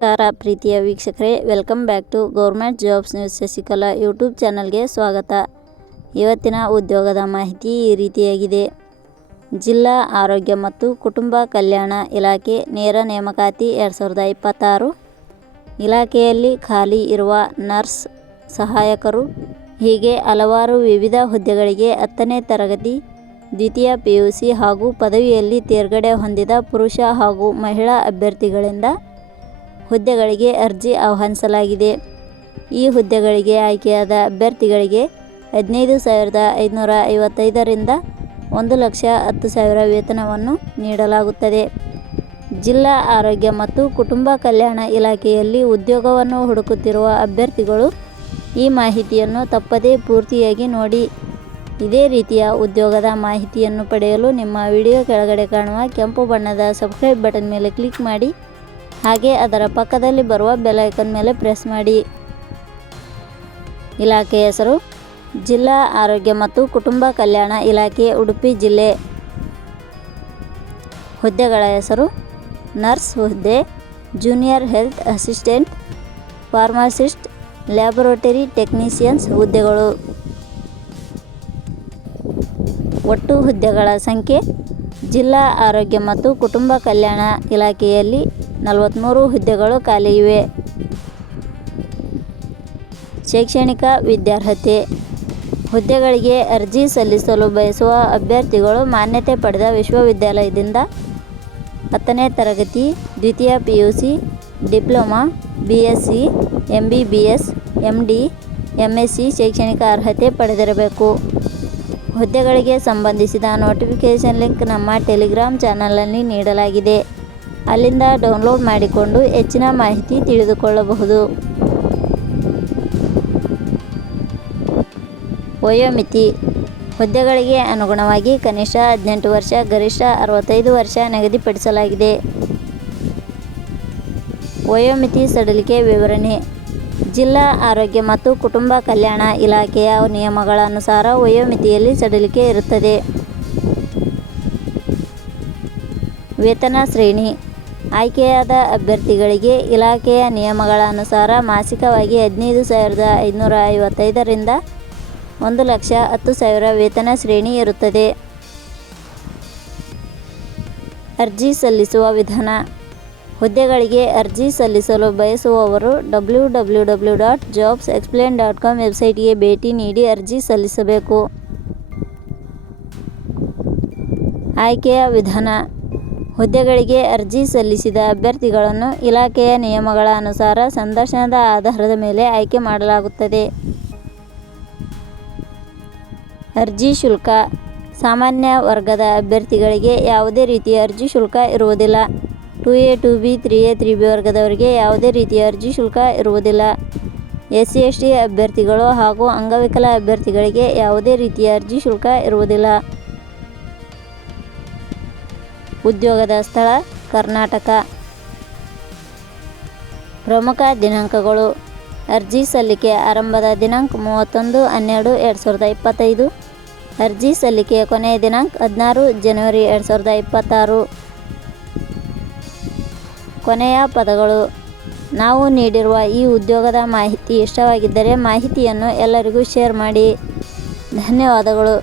ನಮಸ್ಕಾರ ಪ್ರೀತಿಯ ವೀಕ್ಷಕರೇ, welcome back to government jobs news Shashikala YouTube ಚಾನಲ್ಗೆ ಸ್ವಾಗತ. ಇವತ್ತಿನ ಉದ್ಯೋಗದ ಮಾಹಿತಿ ಈ ರೀತಿಯಾಗಿದೆ. ಜಿಲ್ಲಾ ಆರೋಗ್ಯ ಮತ್ತು ಕುಟುಂಬ ಕಲ್ಯಾಣ ಇಲಾಖೆ ನೇರ ನೇಮಕಾತಿ 2026. ಇಲಾಖೆಯಲ್ಲಿ ಖಾಲಿ ಇರುವ ನರ್ಸ್, ಸಹಾಯಕರು ಹೀಗೆ ಹಲವಾರು ವಿವಿಧ ಹುದ್ದೆಗಳಿಗೆ 10ನೇ ತರಗತಿ, ದ್ವಿತೀಯ PUC ಹಾಗೂ ಪದವಿಯಲ್ಲಿ ತೇರ್ಗಡೆ ಹೊಂದಿದ ಪುರುಷ ಹಾಗೂ ಮಹಿಳಾ ಅಭ್ಯರ್ಥಿಗಳಿಂದ ಹುದ್ದೆಗಳಿಗೆ ಅರ್ಜಿ ಆಹ್ವಾನಿಸಲಾಗಿದೆ. ಈ ಹುದ್ದೆಗಳಿಗೆ ಆಯ್ಕೆಯಾದ ಅಭ್ಯರ್ಥಿಗಳಿಗೆ 15,555 ರಿಂದ 1,10,000 ವೇತನವನ್ನು ನೀಡಲಾಗುತ್ತದೆ. ಜಿಲ್ಲಾ ಆರೋಗ್ಯ ಮತ್ತು ಕುಟುಂಬ ಕಲ್ಯಾಣ ಇಲಾಖೆಯಲ್ಲಿ ಉದ್ಯೋಗವನ್ನು ಹುಡುಕುತ್ತಿರುವ ಅಭ್ಯರ್ಥಿಗಳು ಈ ಮಾಹಿತಿಯನ್ನು ತಪ್ಪದೇ ಪೂರ್ತಿಯಾಗಿ ನೋಡಿ. ಇದೇ ರೀತಿಯ ಉದ್ಯೋಗದ ಮಾಹಿತಿಯನ್ನು ಪಡೆಯಲು ನಿಮ್ಮ ವಿಡಿಯೋ ಕೆಳಗಡೆ ಕಾಣುವ ಕೆಂಪು ಬಣ್ಣದ ಸಬ್ಸ್ಕ್ರೈಬ್ ಬಟನ್ ಮೇಲೆ ಕ್ಲಿಕ್ ಮಾಡಿ, ಹಾಗೆ ಅದರ ಪಕ್ಕದಲ್ಲಿ ಬರುವ ಬೆಲ್ ಐಕಾನ್ ಮೇಲೆ ಪ್ರೆಸ್ ಮಾಡಿ. ಇಲಾಖೆ ಹೆಸರು ಜಿಲ್ಲಾ ಆರೋಗ್ಯ ಮತ್ತು ಕುಟುಂಬ ಕಲ್ಯಾಣ ಇಲಾಖೆ, ಉಡುಪಿ ಜಿಲ್ಲೆ. ಹುದ್ದೆಗಳ ಹೆಸರು ನರ್ಸ್ ಹುದ್ದೆ, junior health assistant, pharmacist, laboratory technicians ಹುದ್ದೆಗಳು. ಒಟ್ಟು ಹುದ್ದೆಗಳ ಸಂಖ್ಯೆ ಜಿಲ್ಲಾ ಆರೋಗ್ಯ ಮತ್ತು ಕುಟುಂಬ ಕಲ್ಯಾಣ ಇಲಾಖೆಯಲ್ಲಿ 43 ಹುದ್ದೆಗಳು ಖಾಲಿ ಇವೆ. ಶೈಕ್ಷಣಿಕ ವಿದ್ಯಾರ್ಹತೆ. ಹುದ್ದೆಗಳಿಗೆ ಅರ್ಜಿ ಸಲ್ಲಿಸಲು ಬಯಸುವ ಅಭ್ಯರ್ಥಿಗಳು ಮಾನ್ಯತೆ ಪಡೆದ ವಿಶ್ವವಿದ್ಯಾಲಯದಿಂದ 10ನೇ ತರಗತಿ, ದ್ವಿತೀಯ PUC, diploma, BSc, MBBS, MD, MSc ಶೈಕ್ಷಣಿಕ ಅರ್ಹತೆ ಪಡೆದಿರಬೇಕು. ಹುದ್ದೆಗಳಿಗೆ ಸಂಬಂಧಿಸಿದ ನೋಟಿಫಿಕೇಷನ್ ಲಿಂಕ್ ನಮ್ಮ ಟೆಲಿಗ್ರಾಮ್ ಚಾನಲ್ನಲ್ಲಿ ನೀಡಲಾಗಿದೆ. ಅಲ್ಲಿಂದ ಡೌನ್ಲೋಡ್ ಮಾಡಿಕೊಂಡು ಹೆಚ್ಚಿನ ಮಾಹಿತಿ ತಿಳಿದುಕೊಳ್ಳಬಹುದು. ವಯೋಮಿತಿ. ಹುದ್ದೆಗಳಿಗೆ ಅನುಗುಣವಾಗಿ ಕನಿಷ್ಠ 18 ವರ್ಷ, ಗರಿಷ್ಠ 65 ವರ್ಷ ನಿಗದಿಪಡಿಸಲಾಗಿದೆ. ವಯೋಮಿತಿ ಸಡಿಲಿಕೆ ವಿವರಣೆ. ಜಿಲ್ಲಾ ಆರೋಗ್ಯ ಮತ್ತು ಕುಟುಂಬ ಕಲ್ಯಾಣ ಇಲಾಖೆಯ ನಿಯಮಗಳ ಅನುಸಾರ ವಯೋಮಿತಿಯಲ್ಲಿ ಸಡಿಲಿಕೆ ಇರುತ್ತದೆ. ವೇತನ ಶ್ರೇಣಿ. ಆಯ್ಕೆಯಾದ ಅಭ್ಯರ್ಥಿಗಳಿಗೆ ಇಲಾಖೆಯ ನಿಯಮಗಳ ಅನುಸಾರ ಮಾಸಿಕವಾಗಿ 15,555 ರಿಂದ 1,10,000 ವೇತನ ಶ್ರೇಣಿ ಇರುತ್ತದೆ. ಅರ್ಜಿ ಸಲ್ಲಿಸುವ ವಿಧಾನ. ಹುದ್ದೆಗಳಿಗೆ ಅರ್ಜಿ ಸಲ್ಲಿಸಲು ಬಯಸುವವರು www.jobsexplain.com ವೆಬ್ಸೈಟ್ಗೆ ಭೇಟಿ ನೀಡಿ ಅರ್ಜಿ ಸಲ್ಲಿಸಬೇಕು. ಆಯ್ಕೆಯ ವಿಧಾನ. ಹುದ್ದೆಗಳಿಗೆ ಅರ್ಜಿ ಸಲ್ಲಿಸಿದ ಅಭ್ಯರ್ಥಿಗಳನ್ನು ಇಲಾಖೆಯ ನಿಯಮಗಳ ಅನುಸಾರ ಸಂದರ್ಶನದ ಆಧಾರದ ಮೇಲೆ ಆಯ್ಕೆ ಮಾಡಲಾಗುತ್ತದೆ. ಅರ್ಜಿ ಶುಲ್ಕ. ಸಾಮಾನ್ಯ ವರ್ಗದ ಅಭ್ಯರ್ಥಿಗಳಿಗೆ ಯಾವುದೇ ರೀತಿಯ ಅರ್ಜಿ ಶುಲ್ಕ ಇರುವುದಿಲ್ಲ. 2A, 2B, 3A, 3B ವರ್ಗದವರಿಗೆ ಯಾವುದೇ ರೀತಿಯ ಅರ್ಜಿ ಶುಲ್ಕ ಇರುವುದಿಲ್ಲ. SC, ST ಅಭ್ಯರ್ಥಿಗಳು ಹಾಗೂ ಅಂಗವಿಕಲ ಅಭ್ಯರ್ಥಿಗಳಿಗೆ ಯಾವುದೇ ರೀತಿಯ ಅರ್ಜಿ ಶುಲ್ಕ ಇರುವುದಿಲ್ಲ. ಉದ್ಯೋಗದ ಸ್ಥಳ ಕರ್ನಾಟಕ. ಪ್ರಮುಖ ದಿನಾಂಕಗಳು. ಅರ್ಜಿ ಸಲ್ಲಿಕೆ ಆರಂಭದ ದಿನಾಂಕ 31/12/2025. ಅರ್ಜಿ ಸಲ್ಲಿಕೆಯ ಕೊನೆಯ ದಿನಾಂಕ 16 ಜನವರಿ 2026. ಕೊನೆಯ ಪದಗಳು. ನಾವು ನೀಡಿರುವ ಈ ಉದ್ಯೋಗದ ಮಾಹಿತಿ ಇಷ್ಟವಾಗಿದ್ದರೆ ಮಾಹಿತಿಯನ್ನು ಎಲ್ಲರಿಗೂ ಶೇರ್ ಮಾಡಿ. ಧನ್ಯವಾದಗಳು.